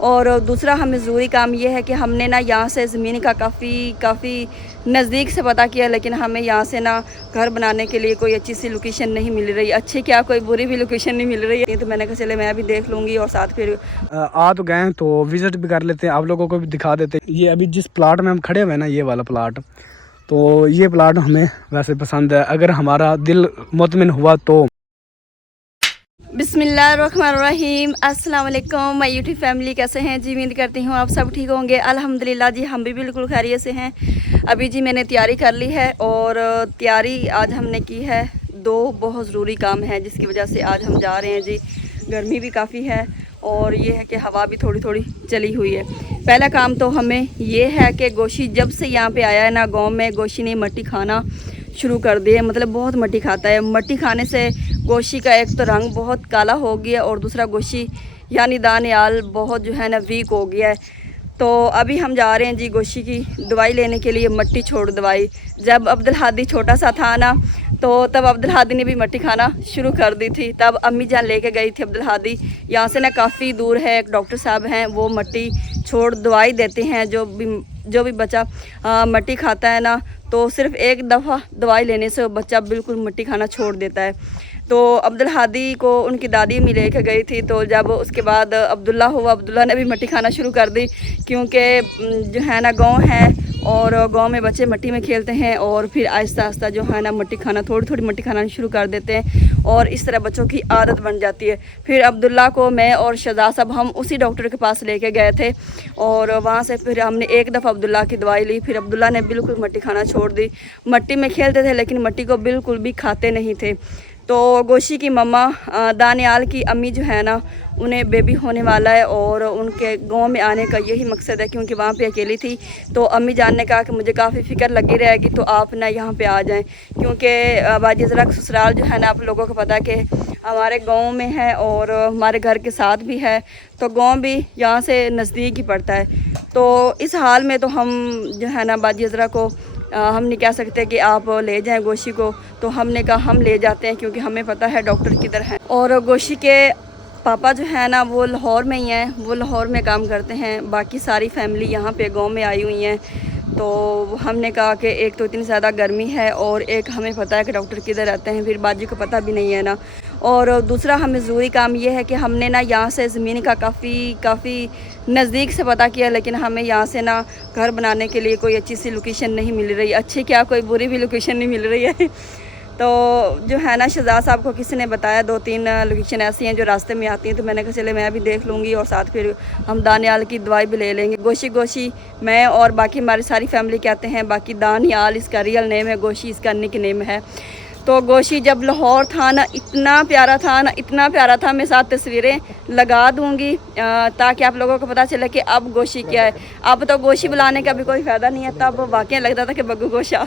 और दूसरा हमें ज़रूरी काम ये है कि हमने ना यहाँ से ज़मीन का काफ़ी नज़दीक से पता किया, लेकिन हमें यहाँ से ना घर बनाने के लिए कोई अच्छी सी लोकेशन नहीं मिल रही, अच्छी क्या कोई बुरी भी लोकेशन नहीं मिल रही है। तो मैंने कहा चले मैं भी देख लूँगी और साथ फिर आ तो गए तो विज़िट भी कर लेते हैं, आप लोगों को भी दिखा देते हैं। ये अभी जिस प्लाट में हम खड़े हुए हैं ना, ये वाला प्लाट, तो ये प्लाट हमें वैसे पसंद है। अगर हमारा दिल मुतमिन हुआ तो। बिस्मिल्लाहिर्रहमानिर्रहीम, अस्सलाम वालेकुम माय यूट्यूब फैमिली, कैसे हैं जी? उम्मीद करती हूँ आप सब ठीक होंगे। अल्हम्दुलिल्लाह जी, हम भी बिल्कुल खैरियत से हैं। अभी जी मैंने तैयारी कर ली है और तैयारी आज हमने की है, दो बहुत ज़रूरी काम है जिसकी वजह से आज हम जा रहे हैं जी। गर्मी भी काफ़ी है और ये है कि हवा भी थोड़ी थोड़ी चली हुई है। पहला काम तो हमें ये है कि गोशी जब से यहाँ पे आया है ना गांव में, गोशी ने मट्टी खाना शुरू कर दिया, मतलब बहुत मट्टी खाता है। मट्टी खाने से गोशी का एक तो रंग बहुत काला हो गया और दूसरा गोशी यानी दानियाल बहुत जो है ना वीक हो गया है। तो अभी हम जा रहे हैं जी गोशी की दवाई लेने के लिए, मट्टी छोड़ दवाई। जब अब्दुल हादी छोटा सा था ना, तो तब अब्दुल हादी ने भी मट्टी खाना शुरू कर दी थी। तब अम्मी जान लेके गई थी अब्दुल हादी, यहाँ से ना काफ़ी दूर है, एक डॉक्टर साहब हैं, वो मट्टी छोड़ दवाई देते हैं। जो भी बच्चा मट्टी खाता है ना, तो सिर्फ एक दफ़ा दवाई लेने से बच्चा बिल्कुल मट्टी खाना छोड़ देता है। तो अब्दुल हादी को उनकी दादी अम्मी लेके गई थी, तो जब उसके बाद अब्दुल्ला हुआ, अब्दुल्ला ने भी मट्टी खाना शुरू कर दी, क्योंकि जो है ना गांव है और गांव में बच्चे मट्टी में खेलते हैं और फिर आहिस्ता आहिस्ता जो है ना मट्टी खाना, थोड़ी थोड़ी मट्टी खाना शुरू कर देते हैं और इस तरह बच्चों की आदत बन जाती है। फिर अब्दुल्ला को मैं और शहजाद साहब हम उसी डॉक्टर के पास लेके गए थे और वहाँ से फिर हमने एक दफ़ा अब्दुल्ला की दवाई ली। फिर अब्दुल्ला ने बिल्कुल मट्टी खाना छोड़ दी। मट्टी में खेलते थे लेकिन मट्टी को बिल्कुल भी खाते नहीं थे। तो गोशी की मम्मा दानियाल की अम्मी जो है ना, उन्हें बेबी होने वाला है और उनके गांव में आने का यही मकसद है, क्योंकि वहाँ पे अकेली थी। तो अम्मी जान ने कहा कि मुझे काफ़ी फ़िक्र लगी रहेगी, तो आप ना यहाँ पे आ जाएं, क्योंकि बाजी ज़रा ससुराल जो है ना, आप लोगों को पता है कि हमारे गांव में है और हमारे घर के साथ भी है, तो गांव भी यहाँ से नज़दीक ही पड़ता है। तो इस हाल में तो हम जो है ना बाजी ज़रा को हम नहीं कह सकते कि आप ले जाएं गोशी को, तो हमने कहा हम ले जाते हैं, क्योंकि हमें पता है डॉक्टर किधर है। और गोशी के पापा जो है ना, वो लाहौर में ही हैं, वो लाहौर में काम करते हैं। बाकी सारी फैमिली यहाँ पे गांव में आई हुई हैं। तो हमने कहा कि एक तो इतनी ज़्यादा गर्मी है और एक हमें पता है कि डॉक्टर किधर रहते हैं, फिर बाजी को पता भी नहीं है ना। और दूसरा हमें ज़रूरी काम ये है कि हमने ना यहाँ से ज़मीन का काफ़ी नज़दीक से पता किया, लेकिन हमें यहाँ से ना घर बनाने के लिए कोई अच्छी सी लोकेशन नहीं मिल रही, अच्छी क्या कोई बुरी भी लोकेशन नहीं मिल रही है। तो जो है ना शहजाद साहब को किसी ने बताया, 2-3 लोकेशन ऐसी हैं जो रास्ते में आती हैं, तो मैंने कहा चले मैं भी देख लूँगी और साथ फिर हम दानियाल की दवाई भी ले लेंगे। गोशी मैं और बाकी हमारी सारी फैमिली कहते हैं, बाकी दानियाल इसका रियल नेम है, गोशी इसका निक नेम है। तो गोशी जब लाहौर था ना, इतना प्यारा था ना, इतना प्यारा था। मैं साथ तस्वीरें लगा दूंगी ताकि आप लोगों को पता चले कि अब गोशी क्या है। अब तो गोशी बुलाने का भी कोई फ़ायदा नहीं है, तब वाकई लगता था कि बग्गू गोशा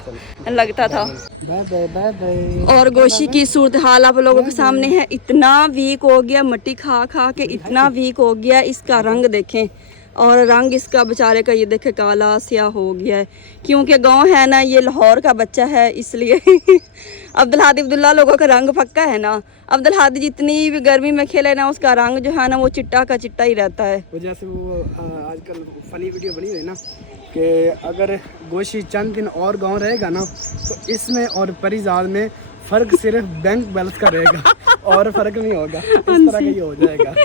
लगता था। और गोशी की सूरत हाल आप लोगों के सामने है, इतना वीक हो गया, मट्टी खा खा के इतना वीक हो गया। इसका रंग देखें, और रंग इसका बेचारे का ये देखे काला स्या हो गया है, क्योंकि गांव है ना, ये लाहौर का बच्चा है इसलिए। अब्दुल हादी अब्दुल्ला लोगों का रंग पक्का है ना। अब्दुल हादी जितनी भी गर्मी में खेले ना, उसका रंग जो है ना वो चिट्टा का चिट्टा ही रहता है। वो जैसे वो आजकल फनी वीडियो बनी हुई ना कि अगर गोशी चंद दिन और गांव रहेगा ना, तो इसमें और परिजाद में फ़र्क सिर्फ बैंक बैलेंस का रहेगा और फ़र्क नहीं होगा, इस तरह का ही हो जाएगा।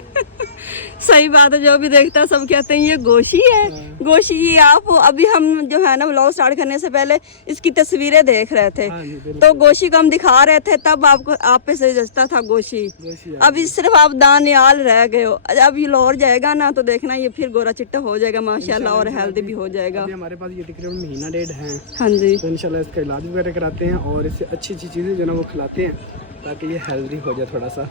सही बात है, जो भी देखता है सब कहते हैं ये गोशी है, गोशी। ये आप अभी हम जो है ना व्लॉग स्टार्ट करने से पहले इसकी तस्वीरें देख रहे थे, तो गोशी को हम दिखा रहे थे, तब आपको आप पे से जचता था गोशी। अभी सिर्फ आप दानियाल रह गए हो। अब ये लाहौर जाएगा ना, तो देखना ये फिर गोरा चिट्टा हो जाएगा माशाल्लाह, और हेल्दी भी हो जाएगा। हमारे पास ये तकरीबन महीना 1.5 है। हाँ जी, तो इंशाल्लाह इसका इलाज वगैरह कराते हैं और इससे अच्छी चीज़ें जो ना वो खिलाते हैं, ताकि ये हेल्दी हो जाए थोड़ा सा।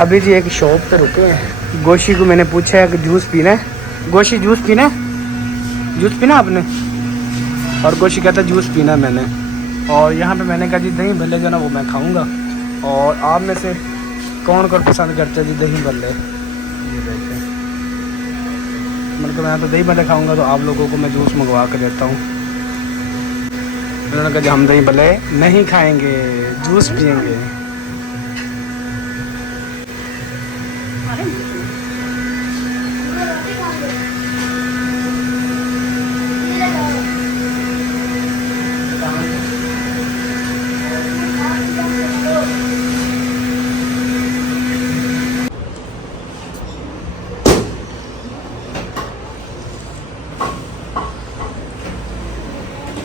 अभी जी एक शॉप पे रुके हैं। गोशी को मैंने पूछा है कि जूस पीना है। गोशी जूस पीना है, जूस पीना आपने? और गोशी कहता है जूस पीना है मैंने। और यहाँ पे मैंने कहा जी दही भल्ले जो ना वो मैं खाऊंगा। और आप में से कौन कौन पसंद करते हैं जी दही भल्ले? ये देखें, मतलब मैं तो दही भल्ले खाऊंगा, तो आप लोगों को मैं जूस मंगवा कर देता हूँ। उन्होंने कहा हम दही भल्ले नहीं खाएंगे, जूस पियेंगे।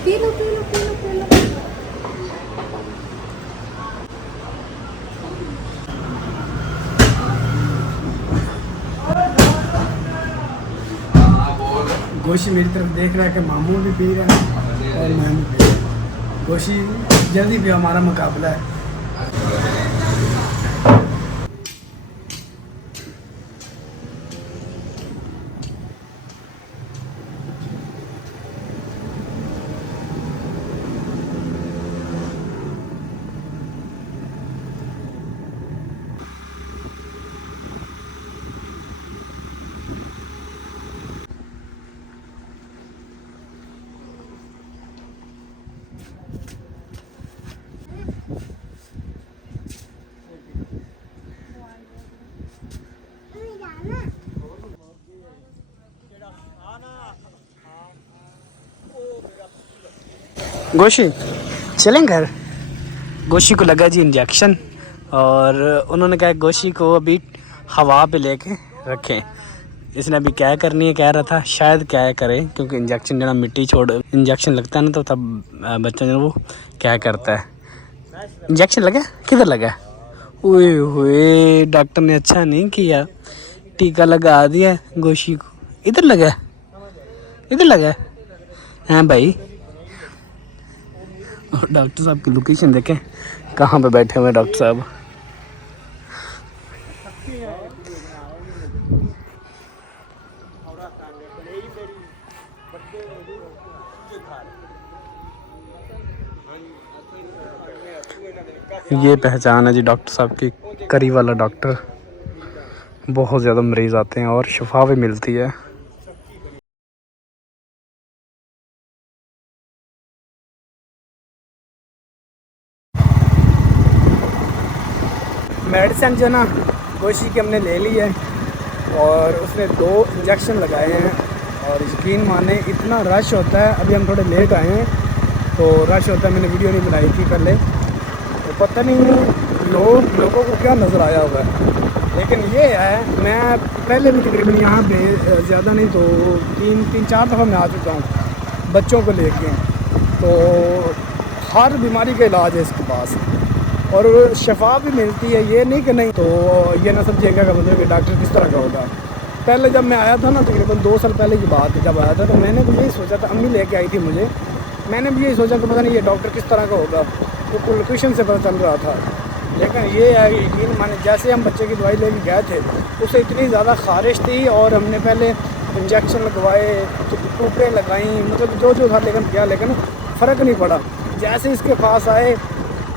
P low P low P low P low. गोशी मेरी तरफ देख रहा है कि मामू भी पी रहा है और मैं भी पी रहा हूँ। गोशी जल्दी भी हमारा मुकाबला है। गोशी चलें घर। गोशी को लगा जी इंजेक्शन, और उन्होंने कहा गोशी को अभी हवा पे लेके रखें। इसने अभी क्या करनी है, कह रहा था शायद क्या करे, क्योंकि इंजेक्शन जो ना मिट्टी छोड़ इंजेक्शन लगता है ना, तो तब बच्चा जो वो क्या करता है। इंजेक्शन लगा, किधर लगा? ओए होए, डॉक्टर ने अच्छा नहीं किया, टीका लगा दिया गोशी को। इधर लगा, इधर लगा। हाँ भाई, और डॉक्टर साहब की लोकेशन देखें कहाँ पे बैठे हुए हैं डॉक्टर साहब। ये पहचान है जी डॉक्टर साहब की, करी वाला डॉक्टर। बहुत ज़्यादा मरीज़ आते हैं और शिफा भी मिलती है। मेडिसिन जो ना गोशी की हमने ले ली है, और उसने 2 इंजेक्शन लगाए हैं। और यकीन माने इतना रश होता है, अभी हम थोड़े लेट आए हैं तो रश होता है। मैंने वीडियो नहीं बनाई थी पहले, तो पता नहीं लोगों को क्या नज़र आया हुआ है। लेकिन ये है, मैं पहले भी तकरीबन यहाँ पे ज़्यादा नहीं तो 3-4 दफ़ा मैं आ चुका हूँ बच्चों को लेके। तो हर बीमारी का इलाज है इसके पास, और शफा भी मिलती है, ये नहीं कि नहीं। तो ये ना समझिएगा कि मतलब कि डॉक्टर किस तरह का होगा। पहले जब मैं आया था ना, तकरीबन 2 साल पहले की बात जब आया था, तो मैंने भी यही सोचा था, अम्मी लेके आई थी मुझे, मैंने भी यही सोचा कि पता नहीं ये डॉक्टर किस तरह का होगा, तो लोकेशन से पता चल रहा था। लेकिन ये है यकीन माने, जैसे हम बच्चे की दवाई लेके गए थे, उससे इतनी ज़्यादा ख़ारिश थी, और हमने पहले इंजेक्शन लगवाए, टूपरें लगाई, मतलब जो था, लेकिन क्या, लेकिन फ़र्क नहीं पड़ा। जैसे इसके पास आए,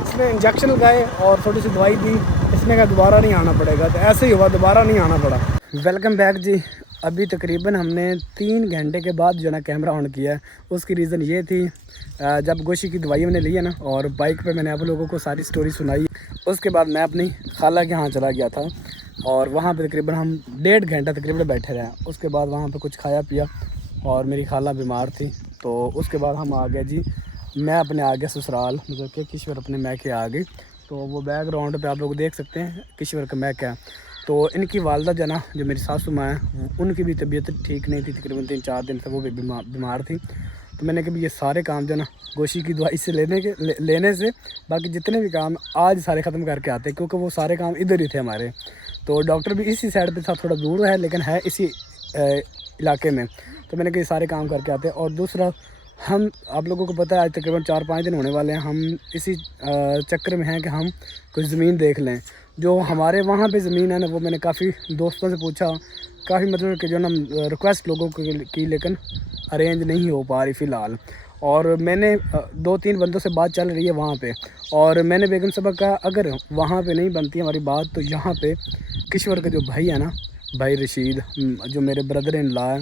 इसने इंजेक्शन लगाए और थोड़ी सी दवाई दी, इसने कहा दोबारा नहीं आना पड़ेगा, तो ऐसे ही हुआ, दोबारा नहीं आना पड़ा। वेलकम बैक जी। अभी तकरीबन हमने 3 घंटे के बाद जो ना कैमरा ऑन किया है। उसकी रीज़न ये थी, जब गोशी की दवाई हमने ली है ना, और बाइक पे मैंने आप लोगों को सारी स्टोरी सुनाई। उसके बाद मैं अपनी खाला के यहाँ चला गया था, और वहाँ पे तकरीबन हम 1.5 घंटा तकरीबन बैठे रहे। उसके बाद वहाँ पे कुछ खाया पिया, और मेरी खाला बीमार थी, तो उसके बाद हम आ गए जी। मैं अपने आ गया ससुराल, मतलब कि किश्वर अपने मैके आ गई। तो वो बैकग्राउंड पे आप लोग देख सकते हैं किश्वर का मैका। तो इनकी वालदा जना, जो मेरी सासू माँ है, उनकी भी तबीयत ठीक नहीं थी, तकरीबन 3-4 दिन से वो भी बीमार थी। तो मैंने कहा ये सारे काम जो ना गोशी की दवाई से लेने से बाकी जितने भी काम आज सारे ख़त्म करके आते, क्योंकि वो सारे काम इधर ही थे हमारे। तो डॉक्टर भी इसी साइड पे था, थोड़ा दूर है लेकिन है इसी इलाके में। तो मैंने कहा ये सारे काम करके आते। और दूसरा, हम आप लोगों को पता है आज तकरीबन 4-5 दिन होने वाले हैं, हम इसी चक्कर में हैं कि हम कुछ ज़मीन देख लें। जो हमारे वहाँ पे ज़मीन है ना, वो मैंने काफ़ी दोस्तों से पूछा, काफ़ी मतलब कि जो ना रिक्वेस्ट लोगों की, लेकिन अरेंज नहीं हो पा रही फ़िलहाल। और मैंने 2-3 बंदों से बात चल रही है वहाँ पे, और मैंने बेगम साहब का अगर वहाँ पे नहीं बनती हमारी बात, तो यहाँ पे किश्वर का जो भाई है ना, भाई रशीद, जो मेरे ब्रदर इन लॉ है,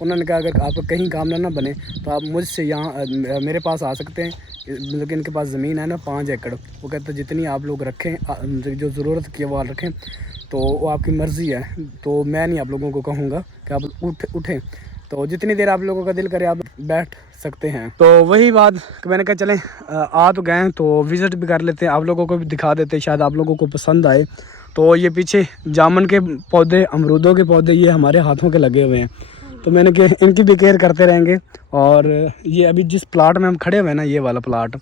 उन्होंने कहा अगर आपका कहीं काम ना बने तो आप मुझसे यहाँ मेरे पास आ सकते हैं। मतलब कि इनके पास ज़मीन है ना 5 एकड़। वो कहते हैं जितनी आप लोग रखें, जो ज़रूरत की वो रखें, तो वो आपकी मर्ज़ी है। तो मैं नहीं आप लोगों को कहूँगा कि आप उठें, तो जितनी देर आप लोगों का दिल करे आप बैठ सकते हैं। तो वही बात कि मैंने कहा चलें आ तो गए हैं तो विज़िट भी कर लेते हैं, आप लोगों को भी दिखा देते हैं, शायद आप लोगों को पसंद आए। तो ये पीछे जामुन के पौधे, अमरूदों के पौधे ये हमारे हाथों के लगे हुए हैं, तो मैंने कहा इनकी भी केयर करते रहेंगे। और ये अभी जिस प्लाट में हम खड़े हुए हैं ना, ये वाला प्लाट,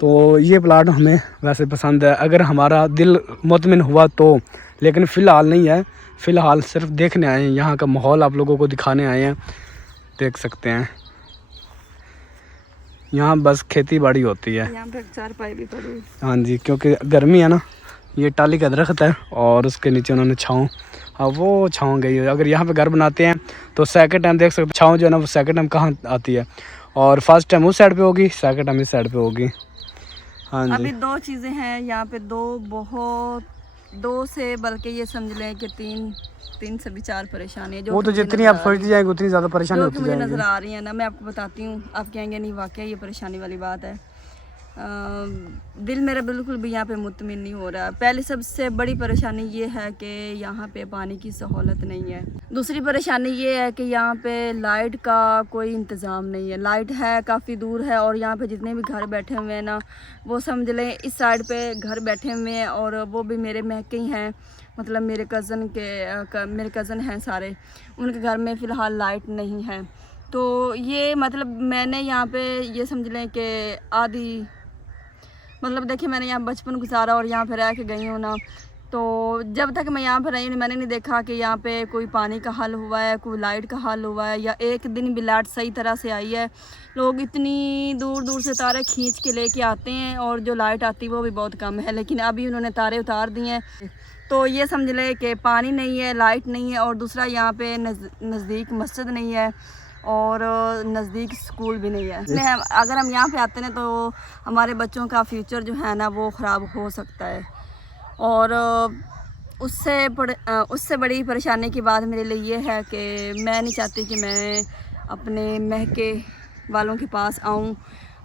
तो ये प्लाट हमें वैसे पसंद है अगर हमारा दिल मुतमिन हुआ तो, लेकिन फ़िलहाल नहीं है। फ़िलहाल सिर्फ देखने आए हैं, यहाँ का माहौल आप लोगों को दिखाने आए हैं। देख सकते हैं यहाँ बस खेती बाड़ी होती है। यहाँ पे 4 पाई भी पड़ी। हाँ जी, क्योंकि गर्मी है ना। ये टाली का दरख्त है और उसके नीचे उन्होंने छाँव, हाँ वो छाँव गई है। अगर यहाँ पे घर बनाते हैं तो सेकंड टाइम देख सकते हैं छाँव जो है ना वो सेकंड टाइम कहाँ आती है, और फर्स्ट टाइम उस साइड पे होगी, सेकंड टाइम इस साइड पे होगी। हाँ जी, अभी 2 चीज़ें हैं यहाँ पे, 2 से बल्कि ये समझ लें कि 3 से भी 4 परेशानी है। जो वो तो जितनी आप सोचती जाएंगे उतनी ज़्यादा परेशानी जो होती मुझे जाएगी। नज़र आ रही है ना, मैं आपको बताती हूँ, आप कहेंगे नहीं वाकई ये परेशानी वाली बात है। दिल मेरा बिल्कुल भी यहाँ पे मुतमिन नहीं हो रहा। पहली सबसे बड़ी परेशानी ये है कि यहाँ पे पानी की सहूलत नहीं है। दूसरी परेशानी ये है कि यहाँ पे लाइट का कोई इंतज़ाम नहीं है। लाइट है काफ़ी दूर है, और यहाँ पे जितने भी घर बैठे हुए हैं ना, वो समझ लें इस साइड पे घर बैठे हुए हैं, और वो भी मेरे महके ही हैं, मतलब मेरे कज़न हैं सारे, उनके घर में फ़िलहाल लाइट नहीं है। तो ये मतलब मैंने यहाँ पे ये समझ लें कि आधी, मतलब देखिए मैंने यहाँ बचपन गुजारा और यहाँ पे रह के गई हूँ ना, तो जब तक मैं यहाँ पे रही हूँ मैंने नहीं देखा कि यहाँ पे कोई पानी का हल हुआ है, कोई लाइट का हल हुआ है, या एक दिन भी लाइट सही तरह से आई है। लोग इतनी दूर दूर से तारे खींच के लेके आते हैं, और जो लाइट आती है वो भी बहुत कम है, लेकिन अभी उन्होंने तारे उतार दिए हैं। तो ये समझ लें कि पानी नहीं है, लाइट नहीं है, और दूसरा यहाँ पे नज़दीक मस्जिद नहीं है, और नज़दीक स्कूल भी नहीं है। इसलिए अगर हम यहाँ पे आते हैं तो हमारे बच्चों का फ्यूचर जो है ना वो ख़राब हो सकता है। और उससे बड़ी परेशानी की बात मेरे लिए ये है कि मैं नहीं चाहती कि मैं अपने महके वालों के पास आऊँ,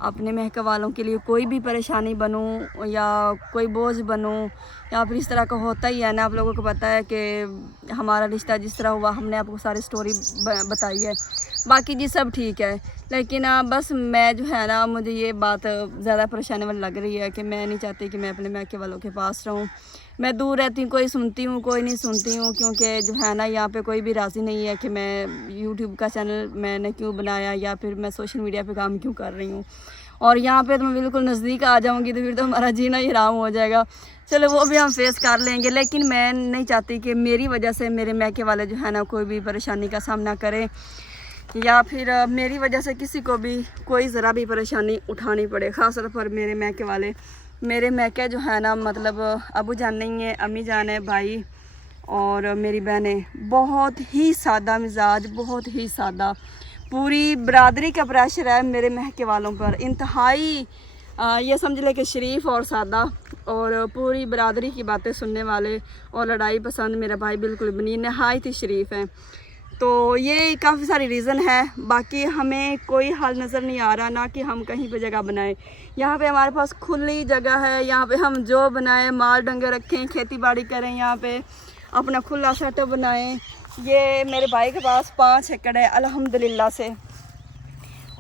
अपने महके वालों के लिए कोई भी परेशानी बनूं या कोई बोझ बनूं, या फिर इस तरह का होता ही है ना। आप लोगों को पता है कि हमारा रिश्ता जिस तरह हुआ, हमने आपको सारी स्टोरी बताई है। बाकी जी सब ठीक है, लेकिन बस मैं जो है ना, मुझे ये बात ज़्यादा परेशानी वाली लग रही है कि मैं नहीं चाहती कि मैं अपने मैके वालों के पास रहूं। मैं दूर रहती हूँ, कोई सुनती हूँ कोई नहीं सुनती हूँ, क्योंकि जो है ना यहाँ पे कोई भी राज़ी नहीं है कि मैं यूट्यूब का चैनल मैंने क्यों बनाया, या फिर मैं सोशल मीडिया पे काम क्यों कर रही हूँ। और यहाँ पे तो मैं बिल्कुल नज़दीक आ जाऊँगी तो फिर तो हमारा जीना ही हराम हो जाएगा। चलो वो भी हम फेस कर लेंगे, लेकिन मैं नहीं चाहती कि मेरी वजह से मेरे मैके वाले जो है ना कोई भी परेशानी का सामना करें, या फिर मेरी वजह से किसी को भी कोई ज़रा भी परेशानी उठानी पड़े। ख़ास तौर पर मेरे मैके वाले, मेरे मैके जो है ना, मतलब अबू जान नहीं है, अम्मी जान है, भाई और मेरी बहनें, बहुत ही सादा मिजाज, बहुत ही सादा। पूरी बरादरी का प्रेशर है मेरे महके वालों पर, इंतहाई ये समझ ले कि शरीफ और सादा, और पूरी बरादरी की बातें सुनने वाले और लड़ाई पसंद मेरा भाई बिल्कुल भी नहीं, नहायत ही शरीफ है। तो ये काफ़ी सारी रीज़न है, बाकी हमें कोई हल नज़र नहीं आ रहा, ना कि हम कहीं पे जगह बनाएं। यहाँ पे हमारे पास खुली जगह है, यहाँ पे हम जो बनाएं, माल डंगे रखें, खेती बाड़ी करें, यहाँ पे अपना खुला सेटअप बनाएं। ये मेरे भाई के पास 5 एकड़ है अल्हम्दुलिल्लाह से,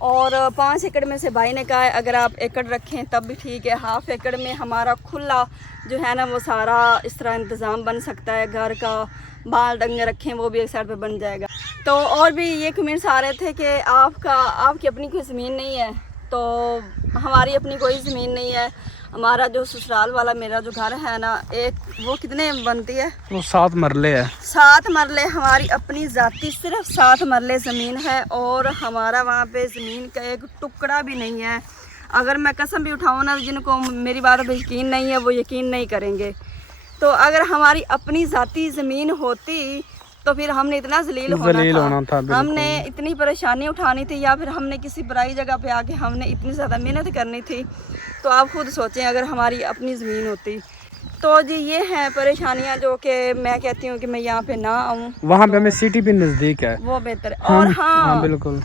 और 5 एकड़ में से भाई ने कहा है अगर आप एकड़ रखें तब भी ठीक है, हाफ एकड़ में हमारा खुला जो है ना वो सारा इस तरह इंतज़ाम बन सकता है, घर का बाल डंगे रखें वो भी एक साइड पे बन जाएगा। तो और भी ये कमेंट्स आ रहे थे कि आपकी अपनी कोई ज़मीन नहीं है, तो हमारी अपनी कोई ज़मीन नहीं है। हमारा जो ससुराल वाला मेरा जो घर है ना, एक वो कितने बनती है, वो 7 मरले है। 7 मरले हमारी अपनी ज़ाती सिर्फ 7 मरले ज़मीन है, और हमारा वहाँ पे ज़मीन का एक टुकड़ा भी नहीं है। अगर मैं कसम भी उठाऊँ ना, जिनको मेरी बात पर यकीन नहीं है वो यकीन नहीं करेंगे। तो अगर हमारी अपनी ज़ाती ज़मीन होती तो फिर हमने इतना जलील होना था, हमने इतनी परेशानी उठानी थी, या फिर हमने किसी बराई जगह पे आके हमने इतनी ज़्यादा मेहनत करनी थी। तो आप खुद सोचें अगर हमारी अपनी ज़मीन होती। तो जी ये हैं परेशानियां जो कि मैं कहती हूँ कि मैं यहाँ पे ना आऊँ। वहाँ पे हमें सिटी भी नज़दीक है, वो बेहतर है। हाँ, और हाँ बिल्कुल।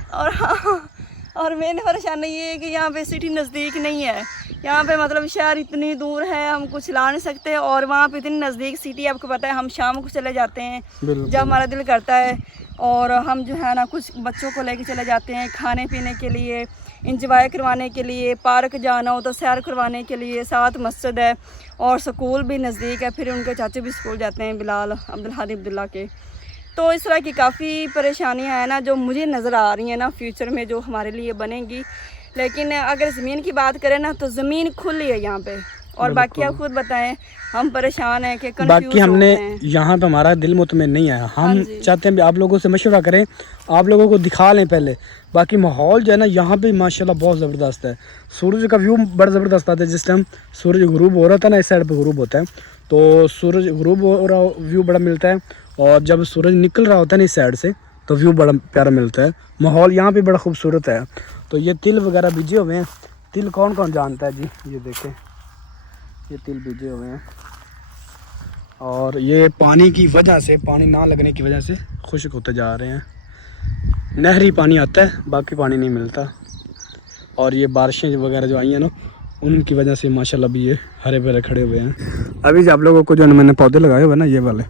और मेन परेशानी ये है कि यहाँ पे सिटी नज़दीक नहीं है। यहाँ पे मतलब शहर इतनी दूर है, हम कुछ ला नहीं सकते। और वहाँ पे इतनी नज़दीक सिटी, आपको पता है हम शाम को चले जाते हैं जब हमारा दिल करता है। और हम जो है ना कुछ बच्चों को लेके चले जाते हैं खाने पीने के लिए, इंजॉय करवाने के लिए, पार्क जाना हो तो सैर करवाने के लिए, साथ मस्जिद है और स्कूल भी नज़दीक है। फिर उनके चाचे भी स्कूल जाते हैं, बिलाल अब्दुल हादी अब्दुल्ला के। तो इस तरह की काफ़ी परेशानियां हैं ना जो मुझे नज़र आ रही हैं ना फ्यूचर में जो हमारे लिए बनेंगी। लेकिन अगर ज़मीन की बात करें ना तो ज़मीन खुली है यहाँ पे। और बाकी आप खुद बताएं, हम परेशान हैं कि बाकी हमने यहाँ पे हमारा दिल मुतमईन नहीं है। हम चाहते हैं आप लोगों से मशवरा करें, आप लोगों को दिखा लें पहले। बाकी माहौल जो है ना यहाँ पे माशाल्लाह बहुत ज़बरदस्त है। सूरज का व्यू बड़ा ज़बरदस्त आता है। जिस टाइम सूरज गुरूब हो रहा था ना, इस साइड पे गुरूब होता है, तो सूरज गुरूब हो रहा व्यू बड़ा मिलता है। और जब सूरज निकल रहा होता है ना इस साइड से, तो व्यू बड़ा प्यारा मिलता है। माहौल यहाँ पे बड़ा खूबसूरत है। तो ये तिल वगैरह बीजे हुए हैं। तिल कौन कौन जानता है जी, ये देखें, ये तिल बीजे हुए हैं। और ये पानी की वजह से, पानी ना लगने की वजह से खुश्क होते जा रहे हैं। नहरी पानी आता है, बाकी पानी नहीं मिलता। और ये बारिशें वगैरह जो आई हैं ना, उनकी वजह से माशाल्लाह भी ये हरे भरे खड़े हुए हैं। अभी जो आप लोगों को जो मैंने पौधे लगाए हुए हैं ना, ये वाले,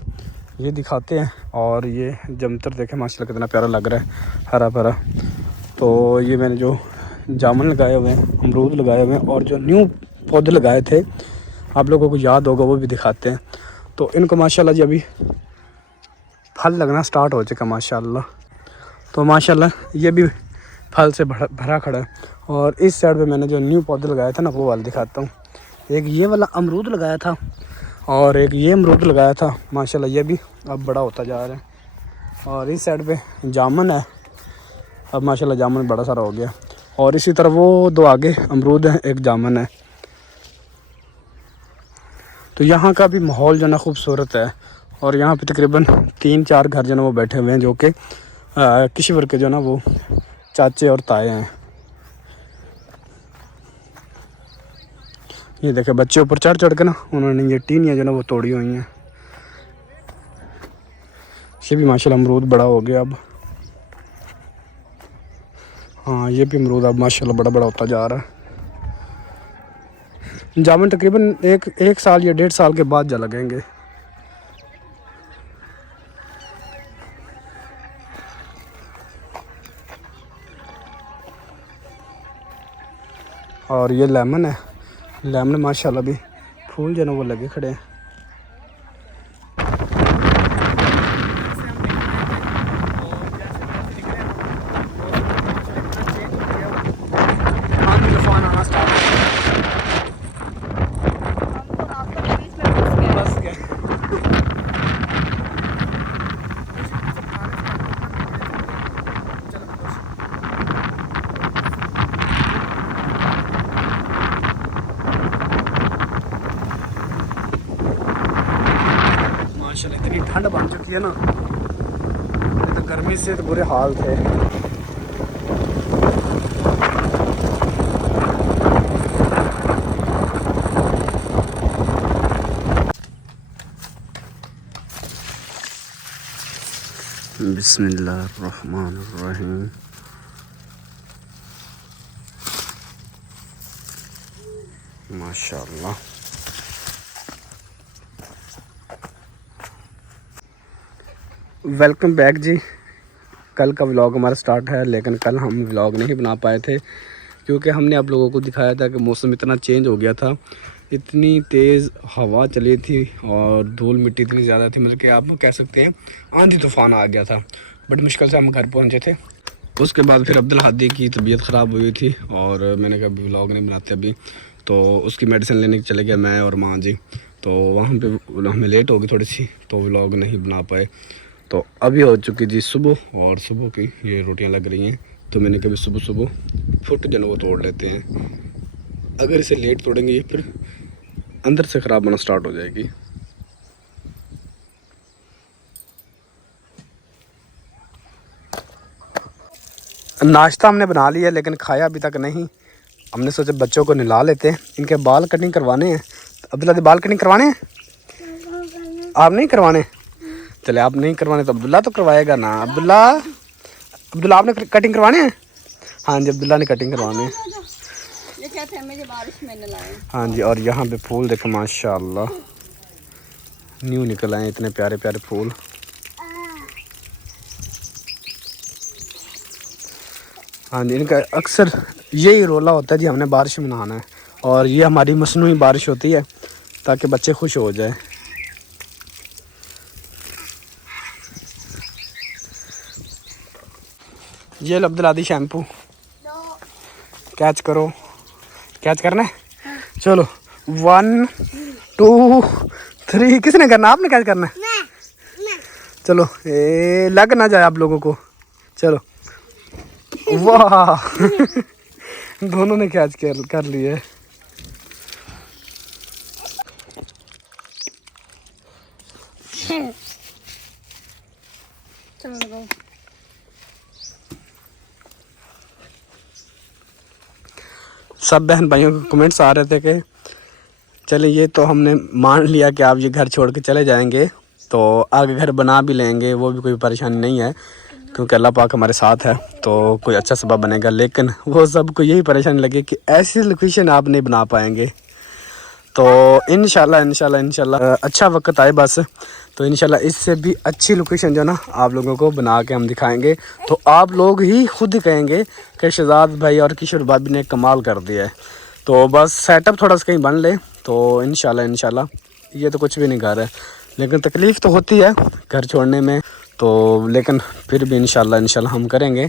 ये दिखाते हैं। और ये जमतर देखें माशाल्लाह कितना प्यारा लग रहा है, हरा भरा। तो ये मैंने जो जामुन लगाए हुए हैं, अमरूद लगाए हुए हैं, और जो न्यू पौधे लगाए थे आप लोगों को याद होगा, वो भी दिखाते हैं। तो इनको माशाल्लाह जी अभी फल लगना स्टार्ट हो चुका माशाल्लाह। तो माशाल्लाह ये भी फल से भरा खड़ा है। और इस साइड पे मैंने जो न्यू पौधे लगाए थे ना, वो वाला दिखाता हूँ। एक ये वाला अमरूद लगाया था और एक ये अमरूद लगाया था। माशाल्लाह ये भी अब बड़ा होता जा रहा है। और इस साइड पे जामुन है, अब माशाल्लाह जामुन बड़ा सारा हो गया। और इसी तरह वो दो आगे अमरूद है, एक जामुन है। तो यहाँ का भी माहौल जो ना खूबसूरत है। और यहाँ पे तकरीबन 3-4 घर जो ना वो बैठे हुए हैं, जो कि किश्वर के जो ना वो चाचे और ताए हैं। ये देखे बच्चे ऊपर चढ़ के ना उन्होंने ये टीनियाँ जो ना वो तोड़ी हुई हैं। ये भी माशाल्लाह अमरूद बड़ा हो गया अब। हाँ, ये भी अमरूद अब माशाल्लाह बड़ा बड़ा होता जा रहा है। जामुन तकरीबन एक साल या 1.5 साल के बाद जा लगेंगे। और ये लेमन है, लेमन माशाल्लाह भी फूल जो ना वो लगे खड़े हैं। माशाल्लाह इतनी ठंड बन चुकी है ना, तो गर्मी से तो बुरे हाल थे। बिस्मिल्लाहिर्रहमानिर्रहीम। माशाल्लाह वेलकम बैक जी। कल का व्लॉग हमारा स्टार्ट है, लेकिन कल हम व्लॉग नहीं बना पाए थे क्योंकि हमने आप लोगों को दिखाया था कि मौसम इतना चेंज हो गया था। इतनी तेज़ हवा चली थी और धूल मिट्टी इतनी ज़्यादा थी, मतलब कि आप कह सकते हैं आंधी तूफ़ान आ गया था। बड़ी मुश्किल से हम घर पहुँचे थे। उसके बाद फिर अब्दुल हादी की तबीयत ख़राब हुई थी और मैंने कहा अभी व्लॉग नहीं बनाते अभी, तो उसकी मेडिसिन लेने चले गए मैं और माँ जी। तो वहाँ पे हमें लेट हो गई थोड़ी सी, तो व्लॉग नहीं बना पाए। तो अभी हो चुकी जी सुबह, और सुबह की ये रोटियां लग रही हैं। तो मैंने कभी सुबह सुबह फुट जो वो तोड़ लेते हैं। अगर इसे लेट तोड़ेंगे ये फिर अंदर से ख़राब होना स्टार्ट हो जाएगी। नाश्ता हमने बना लिया लेकिन खाया अभी तक नहीं। हमने सोचा बच्चों को नहला लेते हैं, इनके बाल कटिंग करवाने हैं। अब्दुल्ला के बाल कटिंग करवाने हैं। आप नहीं करवाने? चले आप नहीं करवाने तो अब्दुल्ला तो करवाएगा ना। अब्दुल्ला आपने कटिंग करवाने हैं? हाँ जी, अब्दुल्ला ने कटिंग करवाने हैं। ये कहते हैं मुझे बारिश में न लाए। हाँ जी, और यहाँ पे फूल देखो माशाल्लाह न्यू निकल आए इतने प्यारे प्यारे फूल। हाँ जी, इनका अक्सर यही रोला होता है जी, हमने बारिश में नहाना है, और ये हमारी मसनूई बारिश होती है ताकि बच्चे खुश हो जाए। ये लो अब्दुल शैम्पू, कैच करो। कैच करना है? चलो 1 2 3। किसने करना? आपने कैच करना है? चलो लग ना जाए आप लोगों को। चलो वाह दोनों ने कैच कर लिए। चलो लगाओ। सब बहन भाइयों के कमेंट्स आ रहे थे कि चले ये तो हमने मान लिया कि आप ये घर छोड़ के चले जाएंगे तो आगे घर बना भी लेंगे, वो भी कोई परेशानी नहीं है क्योंकि अल्लाह पाक हमारे साथ है तो कोई अच्छा सबब बनेगा। लेकिन वो सबको यही परेशानी लगी कि ऐसी लोकेशन आप नहीं बना पाएंगे। तो इंशाल्लाह अच्छा वक्त आए बस, तो इंशाल्लाह इससे भी अच्छी लोकेशन जो ना आप लोगों को बना के हम दिखाएंगे। तो आप लोग ही खुद ही कहेंगे कि शहजाद भाई और किशोर भाभी ने कमाल कर दिया है। तो बस सेटअप थोड़ा सा कहीं बन ले तो इंशाल्लाह ये तो कुछ भी नहीं घर है, लेकिन तकलीफ़ तो होती है घर छोड़ने में, तो लेकिन फिर भी इंशाल्लाह हम करेंगे।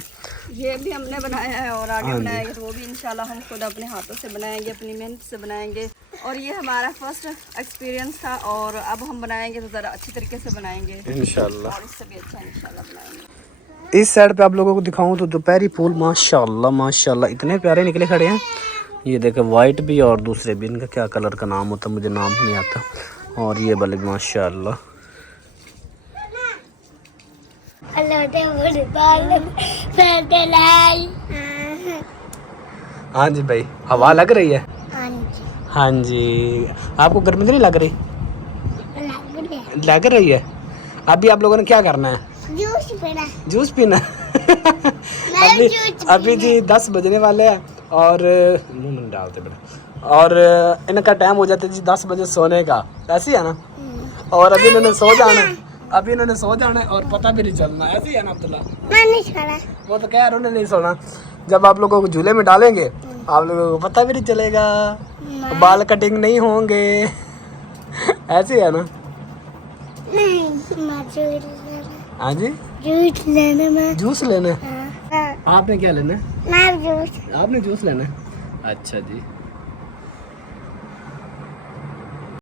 ये भी हमने बनाया है और आगे बनाएंगे तो वो भी इंशाल्लाह हम खुद अपने हाथों से बनाएंगे, अपनी मेहनत से बनाएंगे। और ये हमारा फर्स्ट एक्सपीरियंस था और अब हम बनाएंगे तो ज़रा अच्छी तरीके से बनाएंगे इंशाल्लाह, और इससे भी अच्छा इंशाल्लाह बनाएंगे। इस साइड पे आप लोगों को दिखाऊं तो दोपहरी फूल माशाल्लाह इतने प्यारे निकले खड़े हैं। ये देखें वाइट भी और दूसरे भी, इनका क्या कलर का नाम होता मुझे नाम नहीं आता। और ये वाले भी माशाल्लाह। हाँ जी भाई, हवा लग रही है? हाँ जी। आपको गर्मी तो नहीं लग रही? लग रही है। अभी आप लोगों ने क्या करना है? जूस पीना अभी जी 10 बजने वाले हैं और मुंह में डालते बेटा, और इनका टाइम हो जाता है जी 10 बजे सोने का, ऐसे ही है ना? और अभी इन्होंने सो जाना है और पता भी नहीं चलना, ऐसे ही है ना अब्दुल्ला? वो तो कह रहे उन्हें नहीं सोना। जब आप लोगों को झूले में डालेंगे आप लोगों को पता भी नहीं चलेगा, बाल कटिंग नहीं होंगे ऐसे ही है ना? हाँ जी, जूस लेना है। आपने क्या लेना है? आपने जूस लेना है? अच्छा जी।